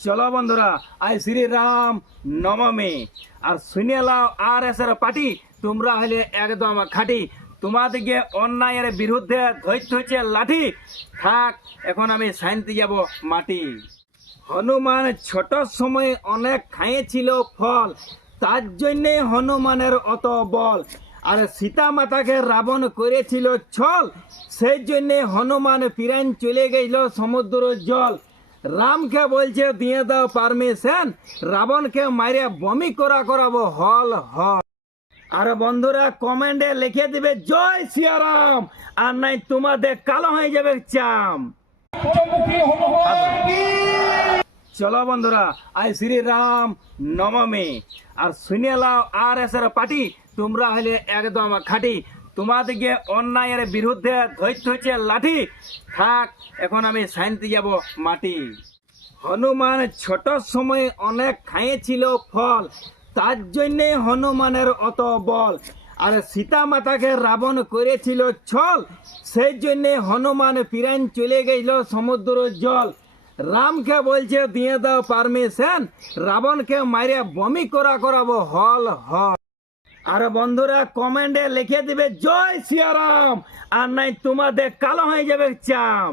চলো বন্ধুরা, আই শ্রীরাম নবমী আর শুনে লাও আর এসের পার্টি। তোমরা হলে একদম খাঁটি, তোমাদেরকে অন্যায়ের বিরুদ্ধে ধৈর্য হচ্ছে লাঠি। থাক, এখন আমি শান্তি যাব মাটি। হনুমান ছোট সময়ে অনেক খাইয়েছিল ফল, তার জন্যে হনুমানের অত বল। আর সীতা মাতাকে রাবণ করেছিল ছল, সেই জন্যে হনুমান পিরান চলে গেল সমুদ্র জল। রামকে বলছে দিয়ে দাও পারমিশন, রাবণকে মারিয়া বমি করাবো হল হল। আর বন্ধুরা কমেন্টে লিখে দিবে জয় সিয়ারাম, আর নাই তোমাদের কালো হয়ে যাবে চাম। চলো বন্ধুরা, আই শ্রীরাম নবমী আর শুনে লাও আর এসের পার্টি। তোমরা হলে একদম খাঁটি, তোমাদেরকে অন্যায়ের বিরুদ্ধে ধৈর্য হচ্ছে লাঠি। থাক, এখন আমি শান্তি যাব মাটি। হনুমান ছোট সময়ে অনেক খাইয়েছিল ফল, তার জন্যে হনুমানের অত বল। আর সীতা মাতাকে রাবণ করেছিল ছল, সেই জন্যে হনুমান পিরান চলে গেল সমুদ্র জল। রামকে বলছে দিয়ে দাও পারমিশন, রাবণকে মারিয়া বমি করাবো হল হল। আর বন্ধুরা কমেন্টে লিখে দিবে জয় সিয়ারাম, আর নাই তোমাদের কালো হয়ে যাবে চাম।